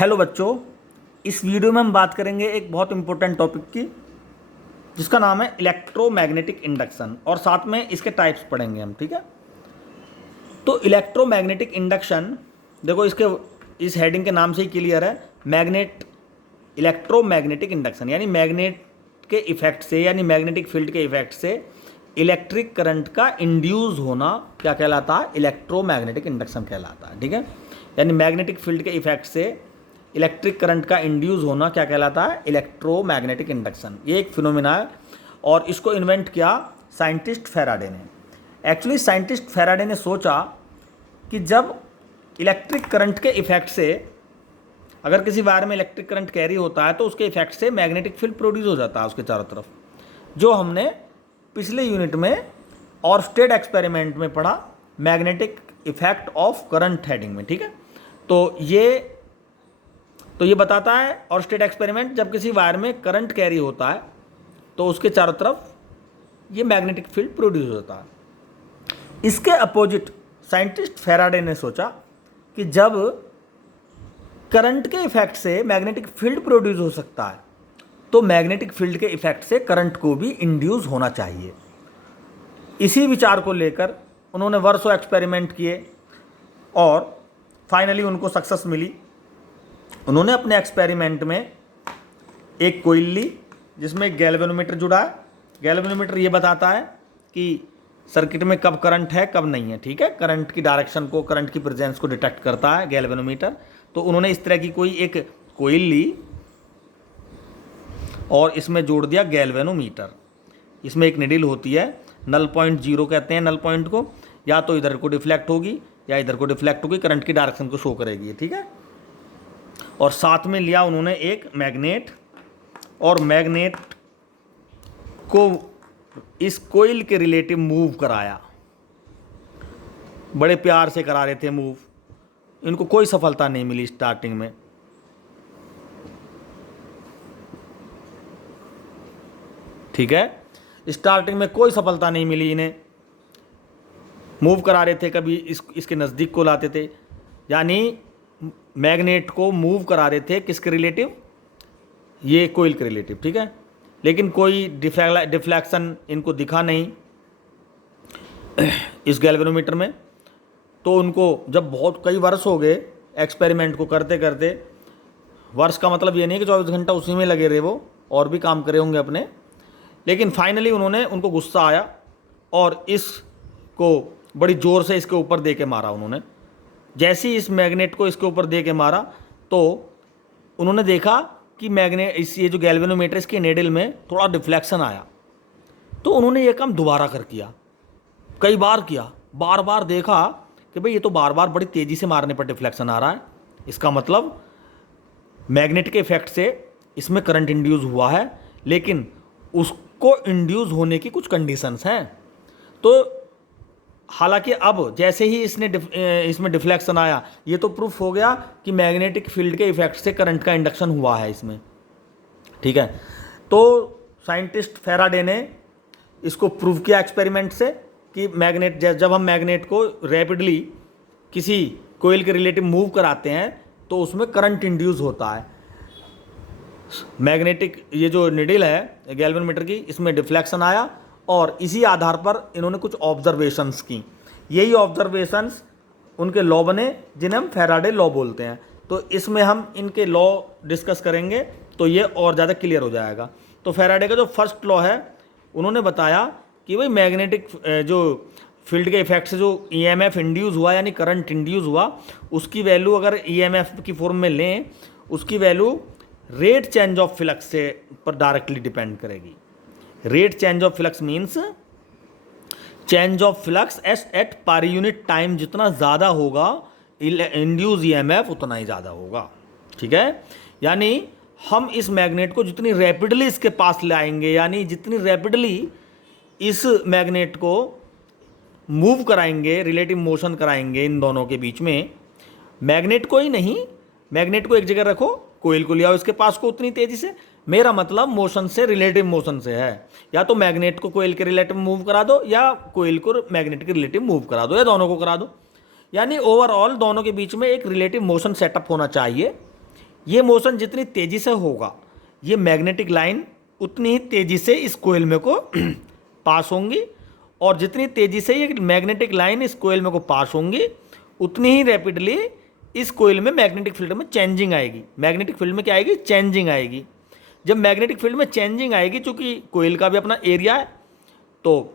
Hello बच्चों, इस video में हम बात करेंगे एक बहुत इंपॉर्टेंट टॉपिक की जिसका नाम है इलेक्ट्रोमैग्नेटिक इंडक्शन और साथ में इसके टाइप्स पढ़ेंगे हम। ठीक है, तो इलेक्ट्रोमैग्नेटिक इंडक्शन देखो, इसके इस हेडिंग के नाम से ही क्लियर है। इलेक्ट्रोमैग्नेटिक इंडक्शन यानी मैग्नेट के इफेक्ट से यानी मैग्नेटिक फील्ड के इफेक्ट से इलेक्ट्रिक करंट का इंड्यूस होना क्या कहलाता है? इलेक्ट्रोमैग्नेटिक इंडक्शन कहलाता है। ठीक है, यानी मैग्नेटिक फील्ड के इफेक्ट से इलेक्ट्रिक करंट का इंड्यूस होना क्या कहलाता है? Electromagnetic induction. ये एक फिनोमिना है और इसको इन्वेंट किया साइंटिस्ट फैराडे ने। एक्चुअली साइंटिस्ट फैराडे ने सोचा कि जब इलेक्ट्रिक करंट के इफेक्ट से अगर किसी वायर में इलेक्ट्रिक करंट कैरी होता है तो उसके इफेक्ट से मैग्नेटिक फील्ड प्रोड्यूस हो जाता है उसके चारों तरफ, जो हमने पिछले यूनिट में ऑर्स्टेड एक्सपेरिमेंट में पढ़ा, magnetic effect of current heading में। ठीक है, तो ये बताता है ऑर्स्टेड एक्सपेरिमेंट, जब किसी वायर में करंट कैरी होता है तो उसके चारों तरफ ये मैग्नेटिक फील्ड प्रोड्यूस होता है। इसके अपोजिट साइंटिस्ट फैराडे ने सोचा कि जब करंट के इफेक्ट से मैग्नेटिक फील्ड प्रोड्यूस हो सकता है तो मैग्नेटिक फील्ड के इफेक्ट से करंट को भी इंड्यूस होना चाहिए। इसी विचार को लेकर उन्होंने वर्षों एक्सपेरिमेंट किए और फाइनली उनको सक्सेस मिली। उन्होंने अपने एक्सपेरिमेंट में एक कोइल ली जिसमें गैल्वेनोमीटर जुड़ा है। गैल्वेनोमीटर ये बताता है कि सर्किट में कब करंट है कब नहीं है। ठीक है, करंट की डायरेक्शन को, करंट की प्रेजेंस को डिटेक्ट करता है गैल्वेनोमीटर। तो उन्होंने इस तरह की कोई एक कोइल ली और इसमें जोड़ दिया गैल्वेनोमीटर। इसमें एक निडिल होती है, नल पॉइंट 0 कहते हैं नल पॉइंट को, या तो इधर को डिफ्लेक्ट होगी या इधर को डिफ्लेक्ट होगी, करंट की डायरेक्शन को शो करेगी। ठीक है, और साथ में लिया उन्होंने एक मैग्नेट और मैग्नेट को इस कोइल के रिलेटिव मूव कराया। बड़े प्यार से करा रहे थे मूव। इनको कोई सफलता नहीं मिली स्टार्टिंग में। ठीक है, स्टार्टिंग में कोई सफलता नहीं मिली इन्हें। मूव करा रहे थे, कभी इसके नज़दीक को लाते थे, यानी मैग्नेट को मूव करा रहे थे किसके रिलेटिव? ये कोइल के रिलेटिव। ठीक है, लेकिन कोई डिफ्लेक्शन इनको दिखा नहीं इस गैल्वेनोमीटर में। तो उनको जब बहुत कई वर्ष हो गए एक्सपेरिमेंट को करते करते, वर्ष का मतलब ये नहीं कि 24 घंटा उसी में लगे रहे, वो और भी काम करे होंगे अपने, लेकिन फाइनली उनको गुस्सा आया और इसको बड़ी ज़ोर से इसके ऊपर दे के मारा उन्होंने। जैसे ही इस मैग्नेट को इसके ऊपर दे के मारा तो उन्होंने देखा कि ये जो गैल्वेनोमीटर इसके नेडल में थोड़ा डिफ्लेक्शन आया। तो उन्होंने ये काम दोबारा किया, कई बार किया, बार बार देखा कि भाई ये तो बार बार बड़ी तेज़ी से मारने पर डिफ्लेक्शन आ रहा है, इसका मतलब मैग्नेट के इफेक्ट से इसमें करंट इंड्यूस हुआ है, लेकिन उसको इंड्यूस होने की कुछ कंडीशंस हैं। तो हालांकि अब जैसे ही इसमें डिफ्लेक्शन आया, ये तो प्रूफ हो गया कि मैग्नेटिक फील्ड के इफेक्ट से करंट का इंडक्शन हुआ है इसमें। ठीक है, तो साइंटिस्ट फैराडे ने इसको प्रूव किया एक्सपेरिमेंट से कि जब हम मैग्नेट को रैपिडली किसी कोइल के रिलेटिव मूव कराते हैं तो उसमें करंट इंड्यूस होता है। मैग्नेटिक ये जो निडिल है गैल्वेनोमीटर की, इसमें डिफ्लेक्शन आया और इसी आधार पर इन्होंने कुछ ऑब्जर्वेशंस की। यही ऑब्जर्वेशंस उनके लॉ बने जिन्हें हम फैराडे लॉ बोलते हैं। तो इसमें हम इनके लॉ डिस्कस करेंगे तो ये और ज़्यादा क्लियर हो जाएगा। तो फैराडे का जो फर्स्ट लॉ है, उन्होंने बताया कि भाई मैग्नेटिक जो फील्ड के इफेक्ट से जो ईएमएफ इंड्यूस हुआ यानी करंट इंड्यूस हुआ, उसकी वैल्यू अगर ईएमएफ की फॉर्म में लें, उसकी value rate change of flux से पर डायरेक्टली डिपेंड करेगी। Rate change of flux means change of flux at per unit time जितना ज़्यादा होगा इंड्यूस ईएमएफ उतना ही ज़्यादा होगा। ठीक है, यानी हम इस मैग्नेट को जितनी रैपिडली इसके पास ले आएंगे, यानी जितनी रैपिडली इस मैग्नेट को मूव कराएंगे, रिलेटिव मोशन कराएंगे इन दोनों के बीच में, मैग्नेट को ही नहीं, मैग्नेट को एक जगह रखो, कोइल को ले आओ इसके पास को उतनी तेज़ी से, मेरा मतलब मोशन से, रिलेटिव मोशन से है। या तो मैग्नेट को कोइल के रिलेटिव मूव करा दो या कोइल को मैग्नेट के रिलेटिव मूव करा दो या दोनों को करा दो। यानी ओवरऑल दोनों के बीच में एक रिलेटिव मोशन सेटअप होना चाहिए। ये मोशन जितनी तेज़ी से होगा, ये मैग्नेटिक लाइन उतनी ही तेज़ी से इस कोयल में को पास होंगी, और जितनी तेज़ी से ये मैग्नेटिक लाइन इस कोयल में को पास होंगी, उतनी ही रैपिडली इस कोयल में मैग्नेटिक फील्ड में चेंजिंग आएगी। मैग्नेटिक फील्ड में क्या आएगी? चेंजिंग आएगी। जब मैग्नेटिक फील्ड में चेंजिंग आएगी, चूंकि कोयल का भी अपना एरिया है, तो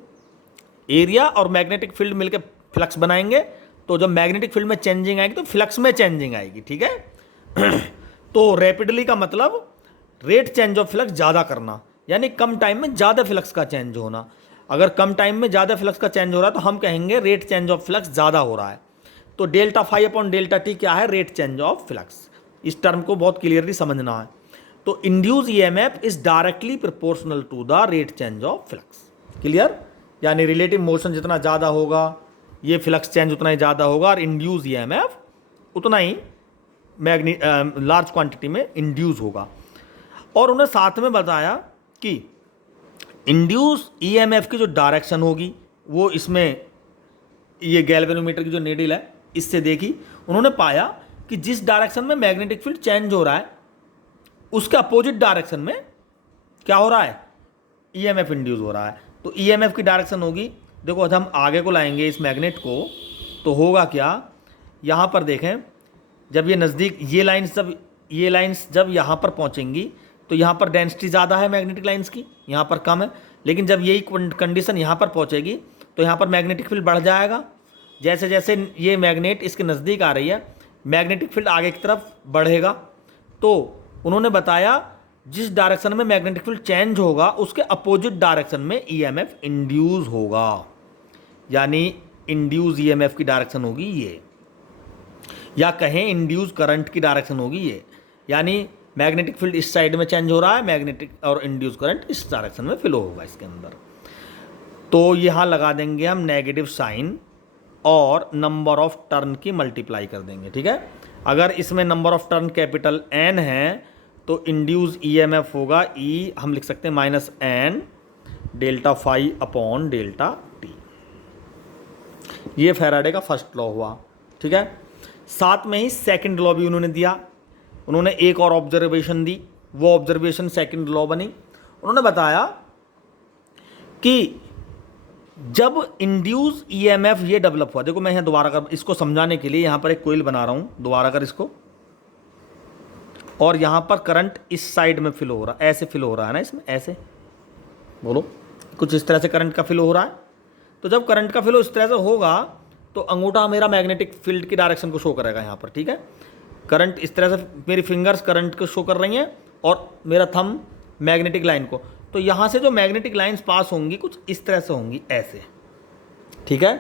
एरिया और मैग्नेटिक फील्ड मिलकर फ्लक्स बनाएंगे। तो जब मैग्नेटिक फील्ड में चेंजिंग आएगी तो फ्लक्स में चेंजिंग आएगी, ठीक है। तो रैपिडली का मतलब रेट चेंज ऑफ फ्लक्स ज़्यादा करना, यानी कम टाइम में ज़्यादा फ्लक्स का चेंज होना। अगर कम टाइम में ज़्यादा फ्लक्स का चेंज हो रहा है तो हम कहेंगे रेट चेंज ऑफ फ्लक्स ज़्यादा हो रहा है। तो delta phi upon delta t क्या है? Rate change of flux. इस टर्म को बहुत क्लियरली समझना है। तो induce EMF is directly proportional to the rate change of flux. Clear? यानी रिलेटिव मोशन जितना ज़्यादा होगा, ये फ्लक्स चेंज उतना ही ज़्यादा होगा, और इंड्यूस ईएमएफ उतना ही लार्ज क्वांटिटी में इंड्यूस होगा। और उन्हें साथ में बताया कि इंड्यूस ईएमएफ की जो डायरेक्शन होगी वो इसमें ये गैल्वेनोमीटर की जो नीडल है इससे देखी, उन्होंने पाया कि जिस डायरेक्शन में मैग्नेटिक फील्ड चेंज हो रहा है उसके अपोजिट डायरेक्शन में क्या हो रहा है? ईएमएफ इंड्यूस हो रहा है। तो ईएमएफ की डायरेक्शन होगी, देखो हम आगे को लाएंगे इस मैग्नेट को, तो होगा क्या? यहाँ पर देखें, जब ये नज़दीक ये लाइंस जब यहाँ पर पहुँचेंगी तो यहाँ पर डेंसिटी ज़्यादा है मैग्नेटिक लाइंस की, यहाँ पर कम है। लेकिन जब यही कंडीशन यहाँ पर पहुँचेगी तो यहाँ पर मैग्नेटिक फील्ड बढ़ जाएगा। जैसे जैसे ये मैग्नेट इसके नज़दीक आ रही है, मैग्नेटिक फील्ड आगे की तरफ बढ़ेगा। तो उन्होंने बताया जिस डायरेक्शन में मैग्नेटिक फील्ड चेंज होगा उसके अपोजिट डायरेक्शन में ईएमएफ इंड्यूस होगा, यानी इंड्यूस ईएमएफ की डायरेक्शन होगी ये, या कहें इंड्यूस करंट की डायरेक्शन होगी ये। यानी मैग्नेटिक फील्ड इस साइड में चेंज हो रहा है, मैग्नेटिक और इंड्यूस करंट इस डायरेक्शन में फ्लो होगा इसके अंदर। तो यहाँ लगा देंगे हम नेगेटिव साइन और नंबर ऑफ टर्न की मल्टीप्लाई कर देंगे, ठीक है। अगर इसमें number of turn capital N है तो इंड्यूस ईएमएफ होगा ई, हम लिख सकते हैं minus N delta phi upon delta t. ये फैराडे का फर्स्ट लॉ हुआ, ठीक है। साथ में ही सेकंड लॉ भी उन्होंने दिया। उन्होंने एक और ऑब्जर्वेशन दी, वो ऑब्जर्वेशन सेकंड लॉ बनी। उन्होंने बताया कि जब इंड्यूस ईएमएफ ये डेवलप हुआ, देखो मैं यहाँ दोबारा कर इसको समझाने के लिए यहाँ पर एक कोइल बना रहा हूँ, दोबारा कर इसको, और यहाँ पर करंट इस साइड में फ्लो हो रहा है, ऐसे फ्लो हो रहा है ना इसमें, ऐसे बोलो, कुछ इस तरह से करंट का फ्लो हो रहा है। तो जब करंट का फ्लो इस तरह से होगा तो अंगूठा मेरा मैग्नेटिक फील्ड की डायरेक्शन को शो करेगा यहाँ पर, ठीक है। करंट इस तरह से, मेरी फिंगर्स करंट को शो कर रही हैं और मेरा थंब मैग्नेटिक लाइन को। तो यहाँ से जो मैग्नेटिक लाइंस पास होंगी कुछ इस तरह से होंगी, ऐसे, ठीक है।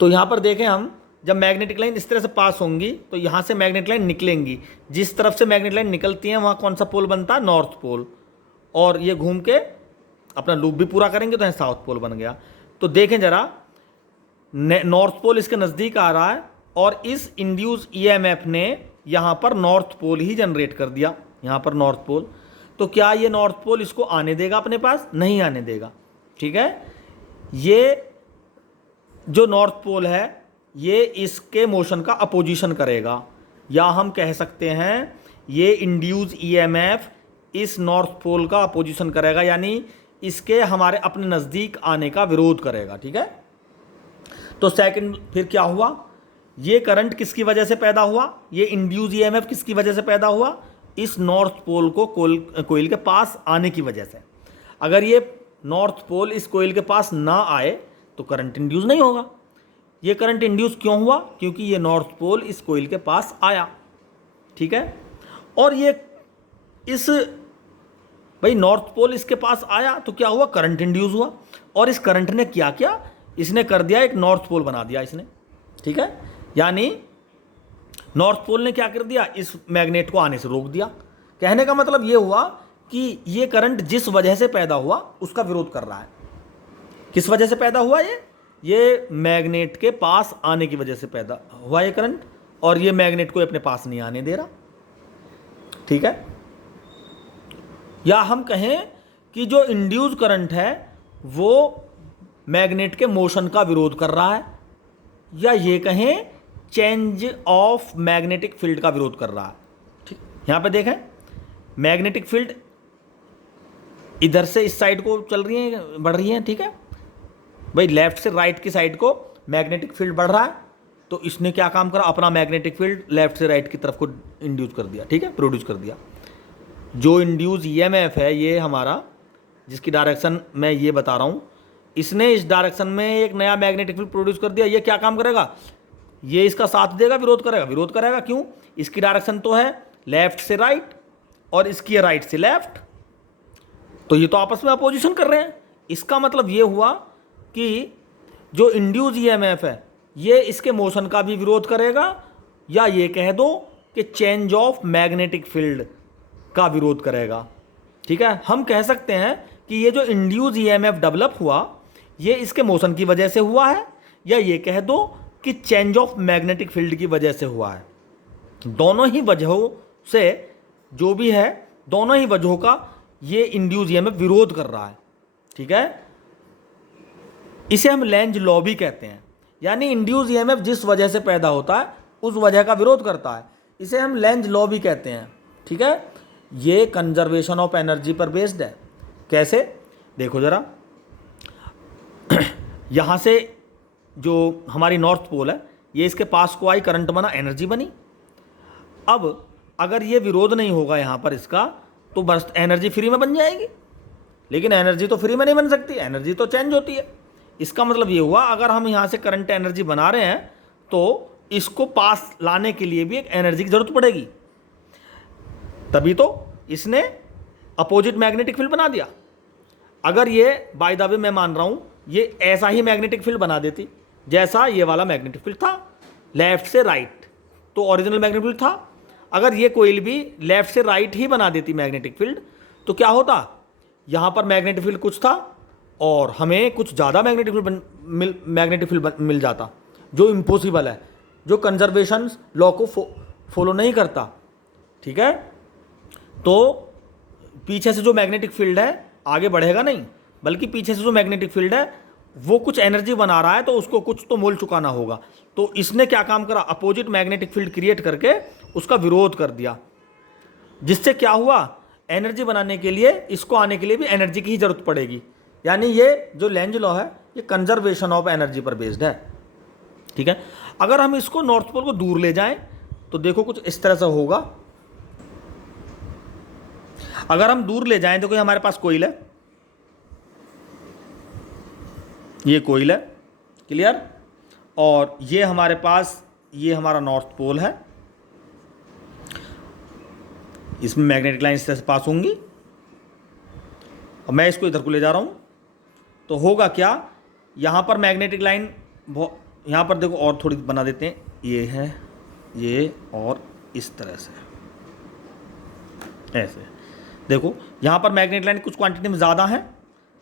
तो यहाँ पर देखें हम, जब मैग्नेटिक लाइन इस तरह से पास होंगी तो यहाँ से मैग्नेटिक लाइन निकलेंगी। जिस तरफ से मैग्नेटिक लाइन निकलती हैं वहाँ कौन सा पोल बनता है? North pole. और ये घूम के अपना लूप भी पूरा करेंगे तो यहाँ साउथ पोल बन गया। तो देखें ज़रा, नॉर्थ पोल इसके नज़दीक आ रहा है और इस इंड्यूस ईएमएफ ने यहाँ पर नॉर्थ पोल ही जनरेट कर दिया, यहाँ पर नॉर्थ पोल। तो क्या ये नॉर्थ पोल इसको आने देगा अपने पास? नहीं आने देगा, ठीक है। ये जो नॉर्थ पोल है ये इसके मोशन का अपोजिशन करेगा, या हम कह सकते हैं ये इंड्यूस ईएमएफ इस नॉर्थ पोल का अपोजिशन करेगा, यानी इसके हमारे अपने नज़दीक आने का विरोध करेगा, ठीक है। तो सेकंड फिर क्या हुआ? ये करंट किसकी वजह से पैदा हुआ? ये इंड्यूस ईएमएफ किसकी वजह से पैदा हुआ? इस नॉर्थ पोल को कोयल के पास आने की वजह से। अगर ये नॉर्थ पोल इस कोयल के पास ना आए तो करंट इंड्यूस नहीं होगा। ये करंट इंड्यूस क्यों हुआ? क्योंकि ये नॉर्थ पोल इस कोयल के पास आया, ठीक है। और ये इस भाई नॉर्थ पोल इसके पास आया तो क्या हुआ? करंट इंड्यूस हुआ। और इस करंट ने क्या किया? इसने कर दिया एक नॉर्थ पोल बना दिया इसने, ठीक है। यानी नॉर्थ पोल ने क्या कर दिया? इस मैग्नेट को आने से रोक दिया। कहने का मतलब ये हुआ कि ये करंट जिस वजह से पैदा हुआ उसका विरोध कर रहा है। किस वजह से पैदा हुआ? ये मैग्नेट के पास आने की वजह से पैदा हुआ ये करंट, और ये मैग्नेट को अपने पास नहीं आने दे रहा, ठीक है। या हम कहें कि जो इंड्यूस करंट है वो मैग्नेट के मोशन का विरोध कर रहा है, या ये कहें चेंज ऑफ मैग्नेटिक फील्ड का विरोध कर रहा है। यहाँ पे देखें मैग्नेटिक फील्ड इधर से इस साइड को चल रही है, बढ़ रही है, ठीक है भाई, लेफ्ट से राइट की साइड को मैग्नेटिक फील्ड बढ़ रहा है, तो इसने क्या काम करा, अपना मैग्नेटिक फील्ड लेफ्ट से राइट की तरफ को इंड्यूस कर दिया, ठीक है, प्रोड्यूस कर दिया। जो इंड्यूस ईएमएफ है ये हमारा, जिसकी डायरेक्शन मैं ये बता रहा हूँ, इसने इस डायरेक्शन में एक नया मैग्नेटिक फील्ड प्रोड्यूस कर दिया। ये क्या काम करेगा, ये इसका साथ देगा, विरोध करेगा, विरोध करेगा क्यों, इसकी डायरेक्शन तो है लेफ्ट से राइट और इसकी है राइट से लेफ्ट, तो ये तो आपस में अपोजिशन कर रहे हैं। इसका मतलब ये हुआ कि जो इंड्यूस ईएमएफ है ये इसके मोशन का भी विरोध करेगा, या ये कह दो कि चेंज ऑफ मैग्नेटिक फील्ड का विरोध करेगा, ठीक है। हम कह सकते हैं कि ये जो इंड्यूस ईएमएफ डेवलप हुआ ये इसके मोशन की वजह से हुआ है, या ये कह दो कि चेंज ऑफ मैग्नेटिक फील्ड की वजह से हुआ है। दोनों ही वजहों से जो भी है, दोनों ही वजहों का ये इंड्यूस ईएमएफ विरोध कर रहा है, ठीक है। इसे हम लेंज लॉ भी कहते हैं, यानी इंड्यूस ईएमएफ जिस वजह से पैदा होता है उस वजह का विरोध करता है, इसे हम लेंज लॉ भी कहते हैं, ठीक है। ये कंजर्वेशन ऑफ एनर्जी पर बेस्ड है। कैसे, देखो जरा यहाँ से जो हमारी नॉर्थ पोल है ये इसके पास को आई, करंट बना, एनर्जी बनी। अब अगर ये विरोध नहीं होगा यहाँ पर इसका, तो बस एनर्जी फ्री में बन जाएगी, लेकिन एनर्जी तो फ्री में नहीं बन सकती, एनर्जी तो चेंज होती है। इसका मतलब ये हुआ अगर हम यहाँ से करंट एनर्जी बना रहे हैं तो इसको पास लाने के लिए भी एक एनर्जी की जरूरत पड़ेगी, तभी तो इसने अपोजिट मैग्नेटिक फील्ड बना दिया। अगर ये बाय द वे मैं मान रहा हूँ ये ऐसा ही मैग्नेटिक फील्ड बना देती जैसा ये वाला मैग्नेटिक फील्ड था लेफ्ट से राइट, तो ओरिजिनल मैग्नेटिक फील्ड था। अगर ये कोई भी लेफ्ट से राइट ही बना देती मैग्नेटिक फील्ड, तो क्या होता, यहाँ पर मैग्नेटिक फील्ड कुछ था और हमें कुछ ज़्यादा मैग्नेटिक फील्ड मिल जाता, जो इम्पॉसिबल है, जो कंजर्वेशन लॉ को फॉलो नहीं करता, ठीक है। तो पीछे से जो मैग्नेटिक फील्ड है आगे बढ़ेगा नहीं, बल्कि पीछे से जो मैग्नेटिक फील्ड है वो कुछ एनर्जी बना रहा है, तो उसको कुछ तो मोल चुकाना होगा। तो इसने क्या काम करा, अपोजिट मैग्नेटिक फील्ड क्रिएट करके उसका विरोध कर दिया, जिससे क्या हुआ, एनर्जी बनाने के लिए इसको आने के लिए भी एनर्जी की ही जरूरत पड़ेगी। यानी ये जो लेंज लॉ है ये कंजर्वेशन ऑफ एनर्जी पर बेस्ड है, ठीक है। अगर हम इसको नॉर्थ पोल को दूर ले जाएं तो देखो कुछ इस तरह से होगा। अगर हम दूर ले जाएं तो कोई हमारे पास कोइल है, ये कोइल है, क्लियर, और ये हमारे पास ये हमारा नॉर्थ पोल है, इसमें मैग्नेटिक लाइन इस तरह से पास होंगी, और मैं इसको इधर को ले जा रहा हूँ, तो होगा क्या, यहाँ पर मैग्नेटिक लाइन, यहाँ पर देखो और थोड़ी बना देते हैं, ये है ये, और इस तरह से ऐसे देखो, यहाँ पर मैग्नेटिक लाइन कुछ क्वांटिटी में ज़्यादा है,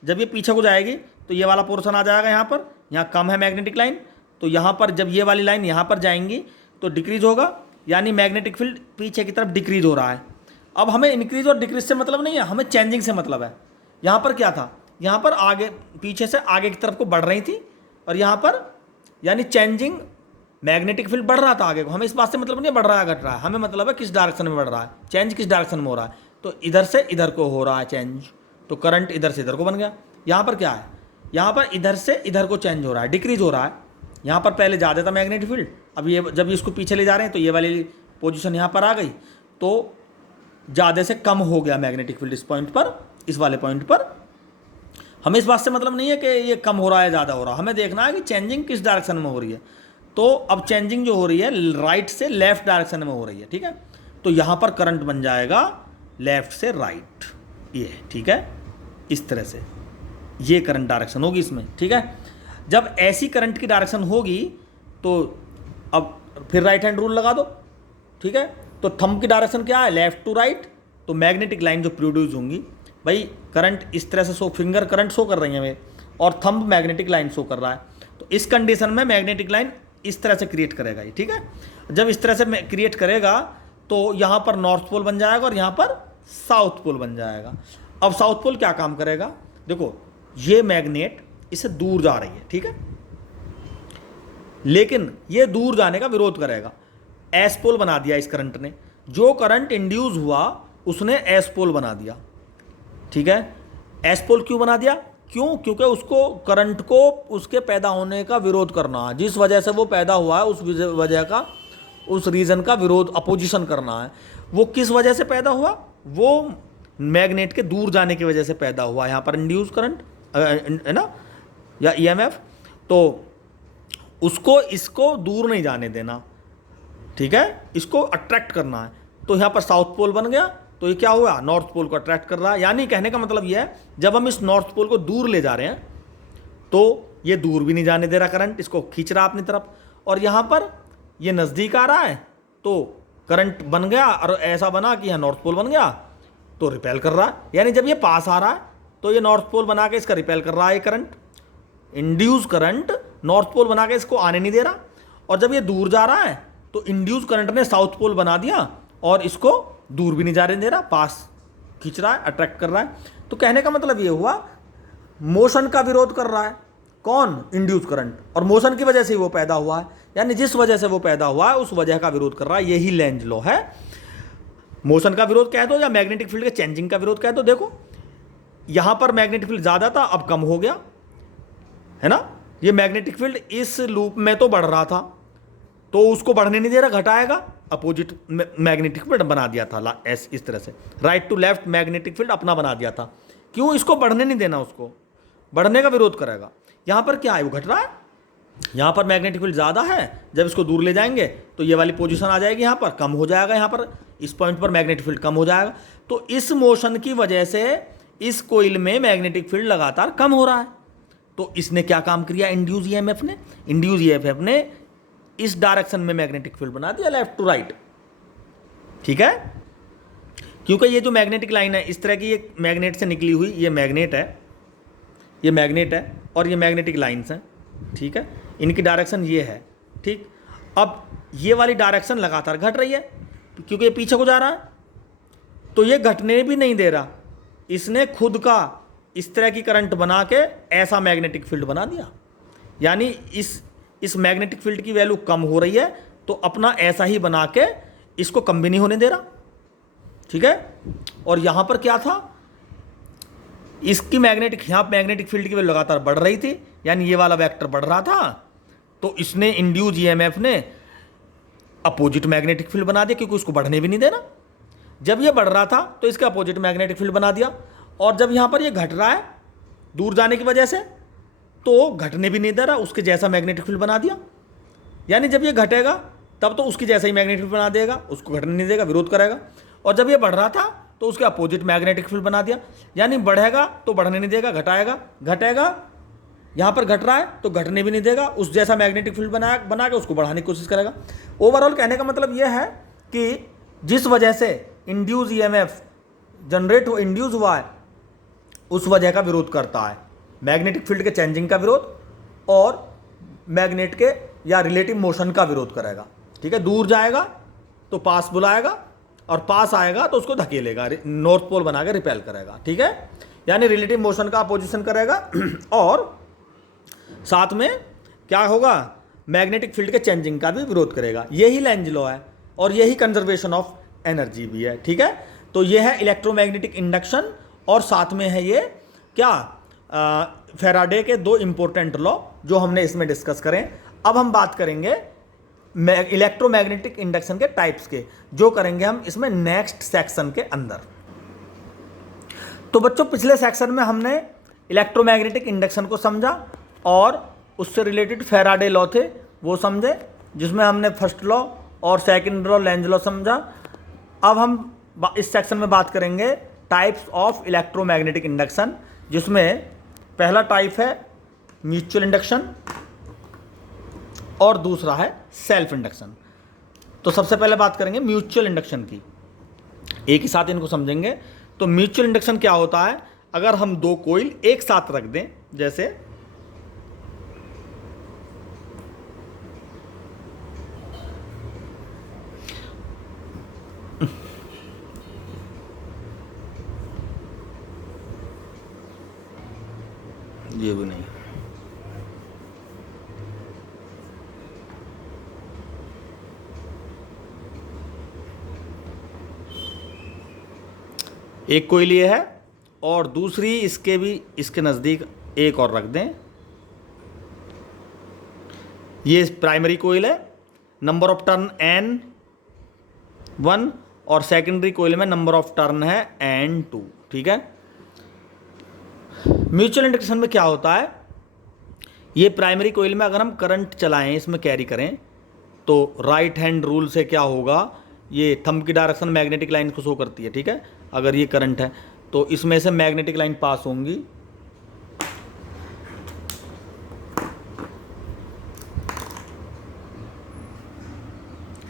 जब ये पीछे को जाएगी तो ये वाला पोर्शन आ जाएगा, यहाँ पर, यहाँ कम है मैग्नेटिक लाइन, तो यहाँ पर जब ये वाली लाइन यहाँ पर जाएंगी तो डिक्रीज होगा, यानी मैग्नेटिक फील्ड पीछे की तरफ डिक्रीज हो रहा है। अब हमें इंक्रीज और डिक्रीज से मतलब नहीं है, हमें चेंजिंग से मतलब है। यहाँ पर क्या था, यहाँ पर आगे पीछे से आगे की तरफ को बढ़ रही थी, और यहाँ पर यानी चेंजिंग मैग्नेटिक फील्ड बढ़ रहा था आगे को। हमें इस बात से मतलब नहीं बढ़ रहा है घट रहा है, हमें मतलब है किस डायरेक्शन में बढ़ रहा है, चेंज किस डायरेक्शन में हो रहा है। तो इधर से इधर को हो रहा है चेंज, तो करंट इधर से इधर को बन गया। यहाँ पर क्या है, यहाँ पर इधर से इधर को चेंज हो रहा है, डिक्रीज हो रहा है। यहाँ पर पहले ज़्यादा था मैग्नेटिक फील्ड, अब ये जब इसको पीछे ले जा रहे हैं तो ये वाली पोजीशन यहाँ पर आ गई, तो ज़्यादा से कम हो गया मैग्नेटिक फील्ड इस पॉइंट पर, इस वाले पॉइंट पर। हमें इस बात से मतलब नहीं है कि ये कम हो रहा है ज़्यादा हो रहा है, हमें देखना है कि चेंजिंग किस डायरेक्शन में हो रही है। तो अब चेंजिंग जो हो रही है राइट से लेफ्ट डायरेक्शन में हो रही है, ठीक है। तो यहाँ पर करंट बन जाएगा लेफ्ट से राइट, ये ठीक है, इस तरह से ये करंट डायरेक्शन होगी इसमें, ठीक है। जब ऐसी करंट की डायरेक्शन होगी तो अब फिर राइट हैंड रूल लगा दो, ठीक है। तो थंब की डायरेक्शन क्या है, लेफ्ट टू राइट, तो मैग्नेटिक लाइन जो प्रोड्यूस होंगी, भाई करंट इस तरह से फिंगर करंट शो कर रही है मेरे, और थंब मैग्नेटिक लाइन शो कर रहा है, तो इस कंडीशन में मैग्नेटिक लाइन इस तरह से क्रिएट करेगा ये, ठीक है। जब इस तरह से क्रिएट करेगा तो यहाँ पर नॉर्थ पोल बन जाएगा और यहाँ पर साउथ पोल बन जाएगा। अब साउथ पोल क्या काम करेगा, देखो ये मैग्नेट इससे दूर जा रही है, ठीक है, लेकिन ये दूर जाने का विरोध करेगा। एस पोल बना दिया इस करंट ने, जो करंट इंड्यूस हुआ उसने एस पोल बना दिया, ठीक है। एस पोल क्यों बना दिया? क्यों? क्योंकि उसको करंट को उसके पैदा होने का विरोध करना है, जिस वजह से वो पैदा हुआ है उस वजह का, उस रीज़न का विरोध, अपोजिशन करना है। वो किस वजह से पैदा हुआ? वो मैग्नेट के दूर जाने की वजह से पैदा हुआ, यहाँ पर इंड्यूस करंट है ना, या ईएमएफ। तो उसको इसको दूर नहीं जाने देना, ठीक है, इसको अट्रैक्ट करना है। तो यहाँ पर साउथ पोल बन गया, तो ये क्या हुआ? नॉर्थ पोल को अट्रैक्ट कर रहा है। यानी कहने का मतलब ये है, जब हम इस नॉर्थ पोल को दूर ले जा रहे हैं तो ये दूर भी नहीं जाने दे रहा करंट, इसको खींच रहा अपनी तरफ। और यहाँ पर ये नज़दीक आ रहा है तो करंट बन गया, और ऐसा बना कि यहाँ नॉर्थ पोल बन गया तो रिपेल कर रहा है। यानी जब ये पास आ रहा है तो ये नॉर्थ पोल बना के इसका रिपेल कर रहा है, ये current, induce current north pole बना के इसको आने नहीं दे रहा। और जब ये दूर जा रहा है तो इंड्यूस करंट ने साउथ पोल बना दिया और इसको दूर भी नहीं जाने दे रहा, पास खींच रहा है, अट्रैक्ट कर रहा है। तो कहने का मतलब ये हुआ, मोशन का विरोध कर रहा है कौन? इंड्यूस करंट, और मोशन की वजह से ही वो पैदा हुआ है। यानी जिस वजह से वो पैदा हुआ है उस वजह का विरोध कर रहा है, यही लेंज लॉ है। मोशन का विरोध कह दो या मैग्नेटिक फील्ड के चेंजिंग का विरोध कह दो। देखो यहां पर मैग्नेटिक फील्ड ज्यादा था, अब कम हो गया, है ना। ये मैग्नेटिक फील्ड इस लूप में तो बढ़ रहा था, तो उसको बढ़ने नहीं दे रहा, घटाएगा। अपोजिट मैग्नेटिक फील्ड बना दिया था इस तरह से, right to left magnetic field अपना बना दिया था। क्यों? इसको बढ़ने नहीं देना, उसको बढ़ने का विरोध करेगा। यहां पर क्या है? वो घट रहा है। यहां पर मैग्नेटिक फील्ड ज़्यादा है, जब इसको दूर ले जाएंगे तो ये वाली पोजीशन आ जाएगी, यहां पर कम हो जाएगा, यहां पर इस पॉइंट पर मैग्नेटिक फील्ड कम हो जाएगा। तो इस मोशन की वजह से इस कोइल में मैग्नेटिक फील्ड लगातार कम हो रहा है। तो इसने क्या काम किया? इंड्यूस ईएमएफ ने, इंड्यूस ईएमएफ ने इस डायरेक्शन में मैग्नेटिक फील्ड बना दिया, लेफ्ट टू राइट, ठीक है। क्योंकि ये जो मैग्नेटिक लाइन है इस तरह की, ये मैग्नेट से निकली हुई, ये मैग्नेट है, ये मैग्नेट है, और ये मैग्नेटिक लाइन्स हैं, ठीक है। इनकी डायरेक्शन ये है, ठीक। अब ये वाली डायरेक्शन लगातार घट रही है क्योंकि ये पीछे को जा रहा है, तो ये घटने भी नहीं दे रहा। इसने खुद का इस तरह की करंट बना के ऐसा मैग्नेटिक फील्ड बना दिया। यानी इस मैग्नेटिक फील्ड की वैल्यू कम हो रही है, तो अपना ऐसा ही बना के इसको कम भी नहीं होने दे रहा, ठीक है। और यहां पर क्या था? इसकी यहां मैग्नेटिक फील्ड की वैल्यू लगातार बढ़ रही थी, यानी ये वाला वेक्टर बढ़ रहा था, तो इसने इंड्यूस ईएमएफ ने अपोजिट मैग्नेटिक फील्ड बना दिया, क्योंकि उसको बढ़ने भी नहीं देना। जब ये बढ़ रहा था तो इसका अपोजिट मैग्नेटिक फील्ड बना दिया, और जब यहां पर ये घट रहा है दूर जाने की वजह से, तो घटने भी नहीं दे रहा, उसके जैसा मैग्नेटिक फील्ड बना दिया। यानी जब ये घटेगा तब तो उसकी जैसा ही मैग्नेटिक फील्ड बना देगा, उसको घटने नहीं देगा, विरोध करेगा। और जब ये बढ़ रहा था तो उसके अपोजिट मैग्नेटिक फील्ड बना दिया। यानी बढ़ेगा तो बढ़ने नहीं देगा, घटेगा यहाँ पर घट रहा है तो घटने भी नहीं देगा, उस जैसा मैग्नेटिक फील्ड बना के उसको बढ़ाने की कोशिश करेगा। ओवरऑल कहने का मतलब यह है कि जिस वजह से इंड्यूस ईएमएफ इंड्यूस हुआ है उस वजह का विरोध करता है, मैग्नेटिक फील्ड के चेंजिंग का विरोध और मैग्नेट के या रिलेटिव मोशन का विरोध करेगा, ठीक है। दूर जाएगा तो पास बुलाएगा, और पास आएगा तो उसको धकेलेगा, नॉर्थ पोल बना के रिपेल करेगा, ठीक है। यानी रिलेटिव मोशन का अपोजिशन करेगा और साथ में क्या होगा? मैग्नेटिक फील्ड के चेंजिंग का भी विरोध करेगा। यही लेंज लॉ है और यही कंजर्वेशन ऑफ एनर्जी भी है, ठीक है। तो ये है इलेक्ट्रोमैग्नेटिक इंडक्शन, और साथ में है ये क्या, फैराडे के दो इंपॉर्टेंट लॉ जो हमने इसमें डिस्कस करें। अब हम बात करेंगे इलेक्ट्रोमैग्नेटिक इंडक्शन के टाइप्स के, जो करेंगे हम इसमें नेक्स्ट सेक्शन के अंदर। तो बच्चों पिछले सेक्शन में हमने इलेक्ट्रोमैग्नेटिक इंडक्शन को समझा और उससे रिलेटेड फैराडे लॉ थे वो समझे, जिसमें हमने फर्स्ट लॉ और सेकंड लॉ लेंज लॉ समझा। अब हम इस सेक्शन में बात करेंगे टाइप्स ऑफ इलेक्ट्रोमैग्नेटिक इंडक्शन, जिसमें पहला टाइप है म्यूचुअल इंडक्शन और दूसरा है सेल्फ इंडक्शन। तो सबसे पहले बात करेंगे म्यूचुअल इंडक्शन की, एक ही साथ इनको समझेंगे। तो म्यूचुअल इंडक्शन क्या होता है? अगर हम दो कोइल एक साथ रख दें, जैसे ये भी नहीं, एक कोइल ये है और दूसरी इसके भी इसके नज़दीक एक और रख दें। ये प्राइमरी कोइल है, नंबर ऑफ टर्न N1 और सेकेंडरी कोइल में नंबर ऑफ टर्न है N2। ठीक है। म्यूचुअल इंडक्शन में क्या होता है, ये प्राइमरी कोइल में अगर हम करंट चलाएं, इसमें कैरी करें, तो राइट हैंड रूल से क्या होगा, ये थंब की डायरेक्शन मैग्नेटिक लाइन को शो करती है। ठीक है। अगर ये करंट है तो इसमें से मैग्नेटिक लाइन पास होंगी,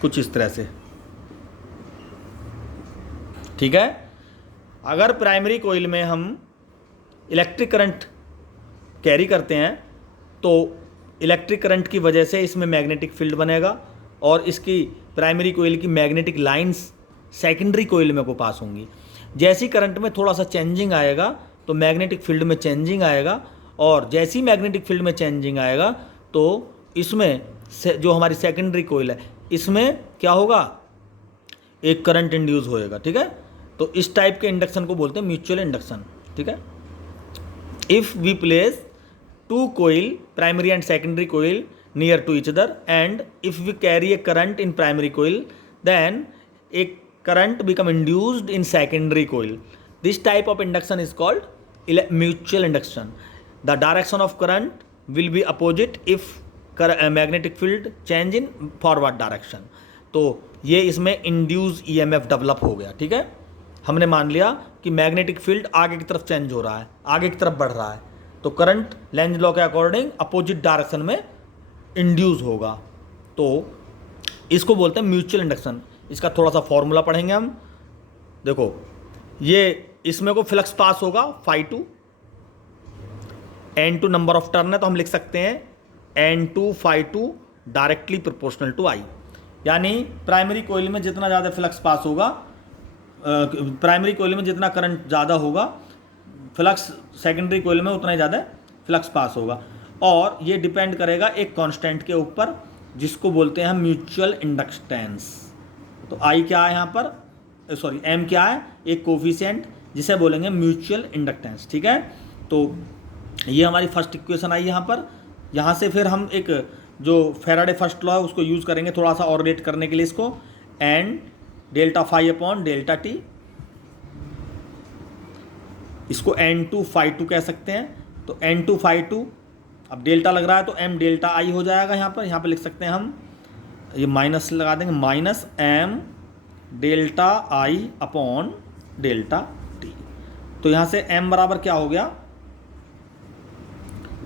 कुछ इस तरह से। ठीक है। अगर प्राइमरी कोइल में हम इलेक्ट्रिक करंट कैरी करते हैं तो इलेक्ट्रिक करंट की वजह से इसमें मैग्नेटिक फील्ड बनेगा और इसकी प्राइमरी कोइल की मैग्नेटिक लाइंस सेकेंडरी कोइल में को पास होंगी। जैसी करंट में थोड़ा सा चेंजिंग आएगा तो मैग्नेटिक फील्ड में चेंजिंग आएगा, और जैसी मैग्नेटिक फील्ड में चेंजिंग आएगा तो इसमें जो हमारी सेकेंडरी कोइल है इसमें क्या होगा, एक करंट इंड्यूस होएगा। ठीक है। तो इस टाइप के इंडक्शन को बोलते हैं म्यूचुअल इंडक्शन। ठीक है। If we place two coil, primary and secondary coil, near to each other, and if we carry a current in primary coil, then a current become induced in secondary coil. This type of induction is called mutual induction. The direction of current will be opposite if magnetic field change in forward direction. तो ये इसमें induce EMF develop हो गया। ठीक है। हमने मान लिया कि मैग्नेटिक फील्ड आगे की तरफ चेंज हो रहा है, आगे की तरफ बढ़ रहा है, तो करंट लेंज लॉ के अकॉर्डिंग अपोजिट डायरेक्शन में इंड्यूस होगा। तो इसको बोलते हैं म्यूचुअल इंडक्शन। इसका थोड़ा सा फॉर्मूला पढ़ेंगे हम। देखो, ये इसमें को फ्लक्स पास होगा φ2, N2 नंबर ऑफ टर्न है तो हम लिख सकते हैं N2 φ2 directly proportional to I। यानी प्राइमरी कोइल में जितना ज़्यादा फ्लक्स पास होगा, प्राइमरी कोइल में जितना करंट ज़्यादा होगा, फ्लक्स सेकेंडरी कोइल में उतना ही ज़्यादा फ्लक्स पास होगा। और ये डिपेंड करेगा एक कांस्टेंट के ऊपर जिसको बोलते हैं हम म्यूचुअल इंडक्टेंस। तो आई क्या है यहाँ पर, सॉरी एम क्या है, एक कोफिशिएंट जिसे बोलेंगे म्यूचुअल इंडक्टेंस। ठीक है। तो ये हमारी फर्स्ट इक्वेशन आई यहाँ पर। यहाँ से फिर हम एक जो फैराडे फर्स्ट लॉ है उसको यूज़ करेंगे थोड़ा सा और रेट करने के लिए इसको, N delta phi upon delta t, इसको N2 φ2 कह सकते हैं। तो N2 φ2, अब डेल्टा लग रहा है तो M डेल्टा I हो जाएगा। यहाँ पर लिख सकते हैं हम, ये माइनस लगा देंगे, minus M delta I upon delta T। तो यहाँ से M बराबर क्या हो गया,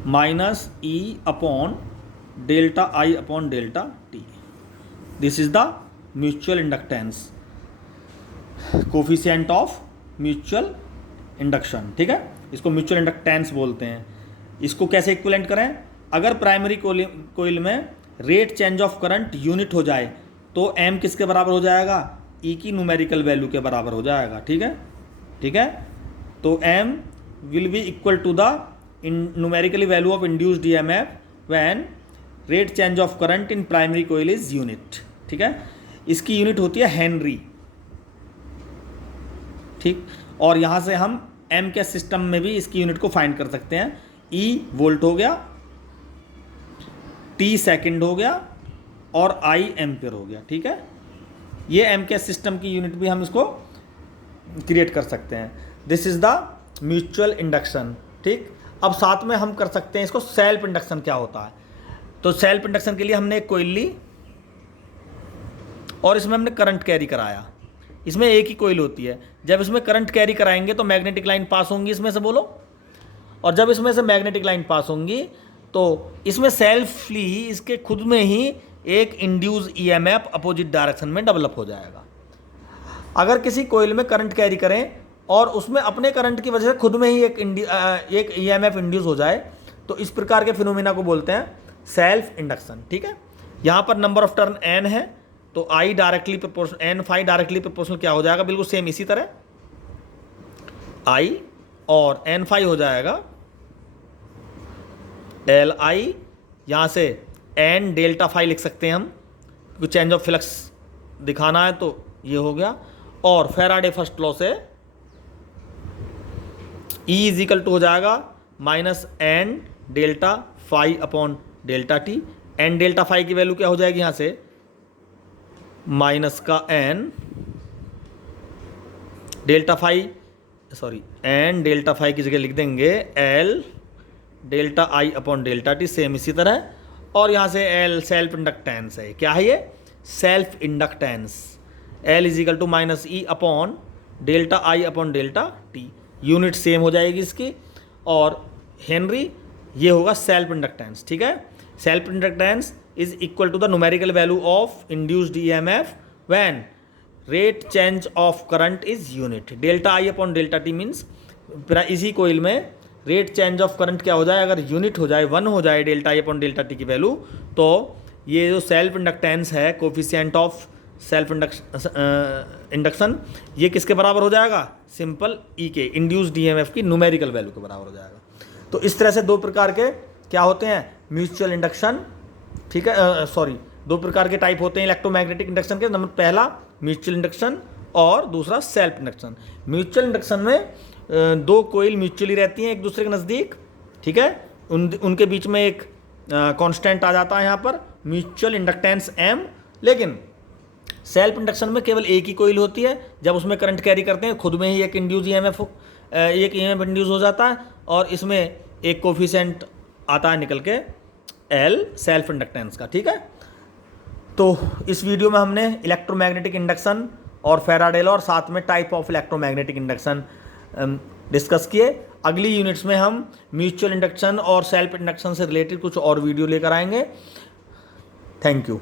minus E upon delta I upon delta T। This is the mutual inductance, coefficient of mutual induction. ठीक है। इसको म्यूचुअल इंडक्टेंस बोलते हैं। इसको कैसे इक्विवेलेंट करें, अगर प्राइमरी कोइल में rate change of current unit हो जाए तो M किसके बराबर हो जाएगा, E की न्यूमेरिकल वैल्यू के बराबर हो जाएगा। ठीक है। ठीक है। तो M will be equal to the numerically value of induced EMF when rate change of current in primary coil is unit. ठीक है। इसकी यूनिट होती है हेनरी। ठीक। और यहाँ से हम M के सिस्टम में भी इसकी यूनिट को फाइंड कर सकते हैं। E वोल्ट हो गया, T सेकंड हो गया और I एम्पियर हो गया। ठीक है। ये M के सिस्टम की यूनिट भी हम इसको क्रिएट कर सकते हैं। This is the mutual induction. ठीक। अब साथ में हम कर सकते हैं इसको सेल्फ इंडक्शन क्या होता है। तो सेल्फ इंडक्शन के लिए हमने एक कोइल ली और इसमें हमने करंट कैरी कराया। इसमें एक ही कोइल होती है। जब इसमें करंट कैरी कराएंगे तो मैग्नेटिक लाइन पास होंगी इसमें से, बोलो, और जब इसमें से मैग्नेटिक लाइन पास होंगी तो इसमें सेल्फली ही इसके खुद में ही एक इंड्यूस EMF अपोजिट डायरेक्शन में डेवलप हो जाएगा। अगर किसी कोइल में करंट कैरी करें और उसमें अपने करंट की वजह से खुद में ही एक EMF इंड्यूस हो जाए तो इस प्रकार के फिनोमिना को बोलते हैं सेल्फ इंडक्शन। ठीक है। यहाँ पर नंबर ऑफ टर्न N है तो I directly proportional, N phi directly proportional क्या हो जाएगा, बिल्कुल सेम इसी तरह I, और N फाई हो जाएगा LI। यहाँ से N डेल्टा फाई लिख सकते हैं हम, क्योंकि चेंज ऑफ फ्लक्स दिखाना है तो ये हो गया। और फैराडे फर्स्ट लॉ से E इज इक्वल टू हो जाएगा minus N delta phi upon delta t. N delta phi की वैल्यू क्या हो जाएगी यहाँ से, माइनस का N delta phi, sorry N delta phi की जगह लिख देंगे L delta I upon delta t, same इसी तरह। और यहाँ से एल सेल्फ इंडक्टेंस है, क्या है ये, self inductance. L is equal to minus E upon delta I upon delta t, unit same हो जाएगी इसकी। और हेनरी ये होगा सेल्फ इंडक्टेंस, ठीक है। Self inductance is equal to the numerical value of induced EMF when rate change of current is unit. Delta I upon delta t means इसी coil में रेट चेंज ऑफ करंट क्या हो जाए, अगर unit हो जाए, 1 हो जाए delta I upon delta T की वैल्यू, तो ये जो सेल्फ इंडक्टेंस है, कोफिशिएंट ऑफ सेल्फ इंडक्शन, ये किसके बराबर हो जाएगा, सिंपल ई के, इंड्यूस्ड ईएमएफ की न्यूमेरिकल वैल्यू के बराबर हो जाएगा। तो इस तरह से दो प्रकार के क्या होते हैं, म्यूचुअल इंडक्शन, ठीक है, सॉरी, दो प्रकार के टाइप होते हैं इलेक्ट्रोमैग्नेटिक इंडक्शन के। नंबर पहला म्यूचुअल इंडक्शन और दूसरा सेल्फ इंडक्शन। म्यूचुअल इंडक्शन में दो कोइल म्यूचुअली रहती हैं एक दूसरे के नज़दीक, ठीक है, उनके बीच में एक कांस्टेंट आ जाता है यहाँ पर म्यूचुअल इंडक्टेंस एम। लेकिन सेल्फ इंडक्शन में केवल एक ही कोइल होती है, जब उसमें करंट कैरी करते हैं खुद में ही एक इंड्यूस ईएमएफ इंड्यूस हो जाता है, और इसमें एक कोफिशिएंट आता है निकल के एल सेल्फ इंडक्टेंस का, ठीक है। तो इस वीडियो में हमने इलेक्ट्रोमैग्नेटिक इंडक्शन और फैराडे लॉ और साथ में type of electromagnetic induction discuss किए। अगली यूनिट्स में हम म्यूचुअल इंडक्शन और सेल्फ इंडक्शन से रिलेटेड कुछ और वीडियो लेकर आएंगे। Thank you.